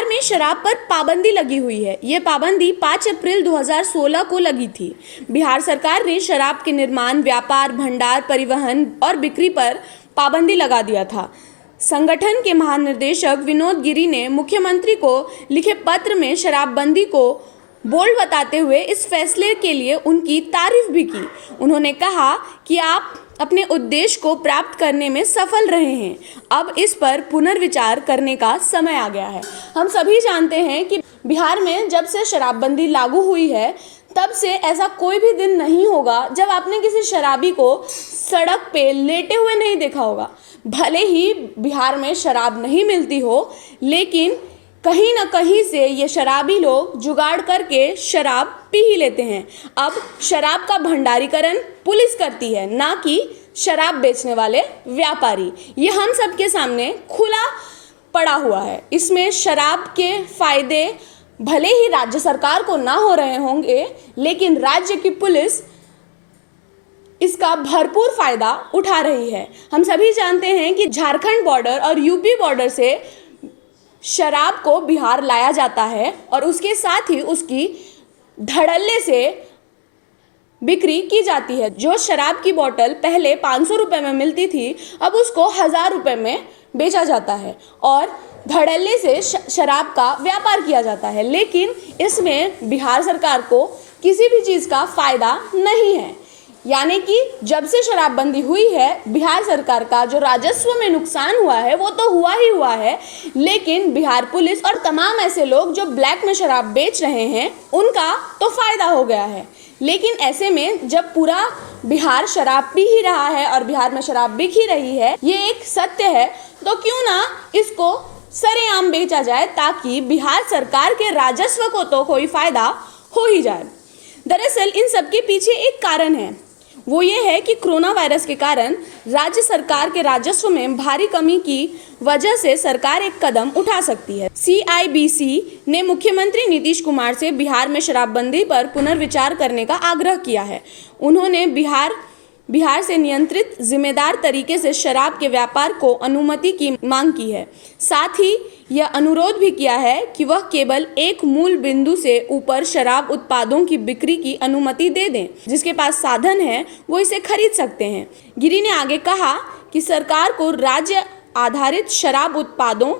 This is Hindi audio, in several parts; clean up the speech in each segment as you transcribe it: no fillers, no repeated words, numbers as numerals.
बिहार में शराब पर पाबंदी लगी हुई है। ये पाबंदी 5 अप्रैल 2016 को लगी थी। बिहार सरकार ने शराब के निर्माण, व्यापार, भंडार, परिवहन और बिक्री पर पाबंदी लगा दिया था। संगठन के महानिदेशक विनोद गिरी ने मुख्यमंत्री को लिखे पत्र में शराबबंदी को बोल्ड बताते हुए इस फैसले के लिए उनकी तारीफ भी की। उन्होंने कहा कि आप अपने उद्देश्य को प्राप्त करने में सफल रहे हैं। अब इस पर पुनर्विचार करने का समय आ गया है। हम सभी जानते हैं कि बिहार में जब से शराबबंदी लागू हुई है तब से ऐसा कोई भी दिन नहीं होगा जब आपने किसी शराबी को सड़क पे लेटे हुए नहीं देखा होगा। भले ही बिहार में शराब नहीं मिलती हो, लेकिन कहीं ना कहीं से ये शराबी लोग जुगाड़ करके शराब पी ही लेते हैं। अब शराब का भंडारीकरण पुलिस करती है, ना कि शराब बेचने वाले व्यापारी। ये हम सबके सामने खुला पड़ा हुआ है। इसमें शराब के फायदे भले ही राज्य सरकार को ना हो रहे होंगे, लेकिन राज्य की पुलिस इसका भरपूर फायदा उठा रही है। हम सभी जानते हैं कि झारखंड बॉर्डर और यूपी बॉर्डर से शराब को बिहार लाया जाता है और उसके साथ ही उसकी धड़ल्ले से बिक्री की जाती है। जो शराब की बोतल पहले 500 रुपये में मिलती थी, अब उसको 1000 रुपये में बेचा जाता है और धड़ल्ले से शराब का व्यापार किया जाता है। लेकिन इसमें बिहार सरकार को किसी भी चीज़ का फ़ायदा नहीं है। यानी कि जब से शराबबंदी हुई है, बिहार सरकार का जो राजस्व में नुकसान हुआ है वो तो हुआ ही हुआ है, लेकिन बिहार पुलिस और तमाम ऐसे लोग जो ब्लैक में शराब बेच रहे हैं उनका तो फ़ायदा हो गया है। लेकिन ऐसे में जब पूरा बिहार शराब पी ही रहा है और बिहार में शराब बिक ही रही है, ये एक सत्य है, तो क्यों ना इसको सरेआम बेचा जाए ताकि बिहार सरकार के राजस्व को तो कोई फ़ायदा हो ही जाए। दरअसल इन सब के पीछे एक कारण है, वो ये है कि कोरोना वायरस के कारण राज्य सरकार के राजस्व में भारी कमी की वजह से सरकार एक कदम उठा सकती है। CIBC ने मुख्यमंत्री नीतीश कुमार से बिहार में शराबबंदी पर पुनर्विचार करने का आग्रह किया है। उन्होंने बिहार से नियंत्रित जिम्मेदार तरीके से शराब के व्यापार को अनुमति की मांग की है। साथ ही यह अनुरोध भी किया है कि वह केवल एक मूल बिंदु से ऊपर शराब उत्पादों की बिक्री की अनुमति दे दें। जिसके पास साधन है वो इसे खरीद सकते हैं। गिरी ने आगे कहा कि सरकार को राज्य आधारित शराब उत्पादों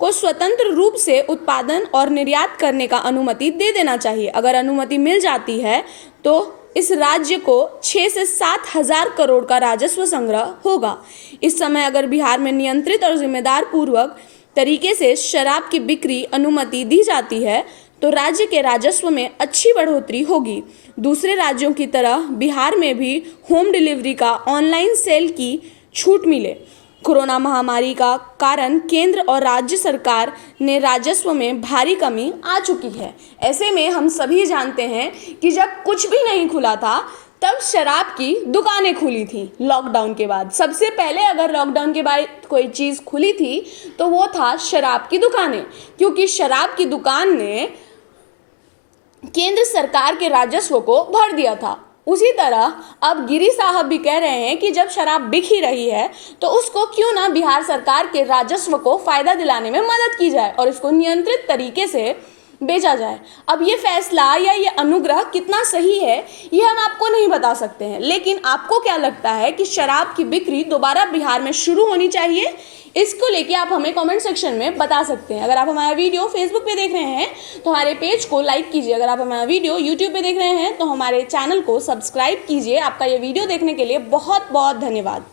को स्वतंत्र रूप से उत्पादन और निर्यात करने का अनुमति दे देना चाहिए। अगर अनुमति मिल जाती है तो इस राज्य को 6 से 7 हजार करोड़ का राजस्व संग्रह होगा। इस समय अगर बिहार में नियंत्रित और जिम्मेदार पूर्वक तरीके से शराब की बिक्री अनुमति दी जाती है तो राज्य के राजस्व में अच्छी बढ़ोतरी होगी। दूसरे राज्यों की तरह बिहार में भी होम डिलीवरी का ऑनलाइन सेल की छूट मिले। कोरोना महामारी का कारण केंद्र और राज्य सरकार ने राजस्व में भारी कमी आ चुकी है। ऐसे में हम सभी जानते हैं कि जब कुछ भी नहीं खुला था तब शराब की दुकानें खुली थी। लॉकडाउन के बाद सबसे पहले अगर लॉकडाउन के बाद कोई चीज़ खुली थी तो वो था शराब की दुकानें, क्योंकि शराब की दुकान ने केंद्र सरकार के राजस्व को भर दिया था। उसी तरह अब गिरी साहब भी कह रहे हैं कि जब शराब बिक ही रही है तो उसको क्यों ना बिहार सरकार के राजस्व को फ़ायदा दिलाने में मदद की जाए और इसको नियंत्रित तरीके से बेचा जाए। अब ये फैसला या ये अनुग्रह कितना सही है ये हम आपको नहीं बता सकते हैं, लेकिन आपको क्या लगता है कि शराब की बिक्री दोबारा बिहार में शुरू होनी चाहिए? इसको लेके आप हमें कमेंट सेक्शन में बता सकते हैं। अगर आप हमारा वीडियो फेसबुक पे देख रहे हैं तो हमारे पेज को लाइक कीजिए। अगर आप हमारा वीडियो यूट्यूब पे देख रहे हैं तो हमारे चैनल को सब्सक्राइब कीजिए। आपका ये वीडियो देखने के लिए बहुत बहुत धन्यवाद।